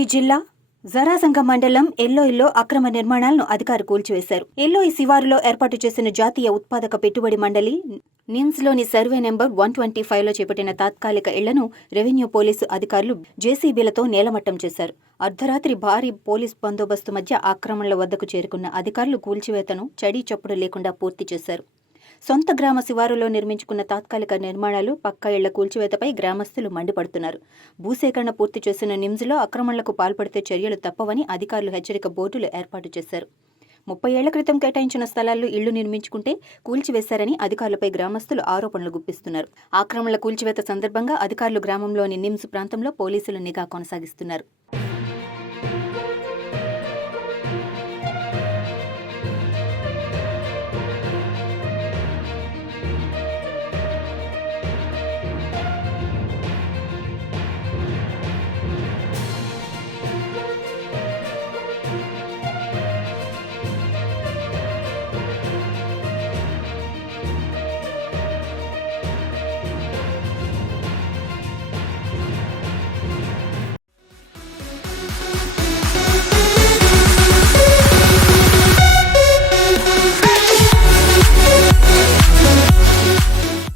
రంగారెడ్డి జిల్లా జరాసంగ మండలం ఎల్లోయిలో అక్రమ నిర్మాణాలను అధికారులు కూల్చివేశారు. ఎల్లోయి శివారులో ఏర్పాటు చేసిన జాతీయ ఉత్పాదక పెట్టుబడి మండలి నిమ్స్లోని సర్వే నెంబర్ 125లో చేపట్టిన తాత్కాలిక ఇళ్లను రెవెన్యూ పోలీసు అధికారులు జేసీబీలతో నేలమట్టం చేశారు. అర్ధరాత్రి భారీ పోలీస్ బందోబస్తు మధ్య ఆక్రమణల వద్దకు చేరుకున్న అధికారులు కూల్చివేతను చడీ చప్పుడు లేకుండా పూర్తి చేశారు. సొంత గ్రామ శివారులో నిర్మించుకున్న తాత్కాలిక నిర్మాణాలు, పక్కా ఇళ్ల కూల్చివేతపై గ్రామస్తులు మండిపడుతున్నారు. భూసేకరణ పూర్తి చేసిన నిమ్స్లో ఆక్రమణలకు పాల్పడితే చర్యలు తప్పవని అధికారులు హెచ్చరిక బోర్డులు ఏర్పాటు చేశారు. 30 ఏళ్ల క్రితం కేటాయించిన స్థలాల్లో ఇళ్లు నిర్మించుకుంటే కూల్చివేశారని అధికారులపై గ్రామస్తులు ఆరోపణలు గుప్పిస్తున్నారు. ఆక్రమణల కూల్చివేత సందర్భంగా అధికారులు గ్రామంలోని నిమ్స్ ప్రాంతంలో పోలీసులు నిఘా కొనసాగిస్తున్నారు.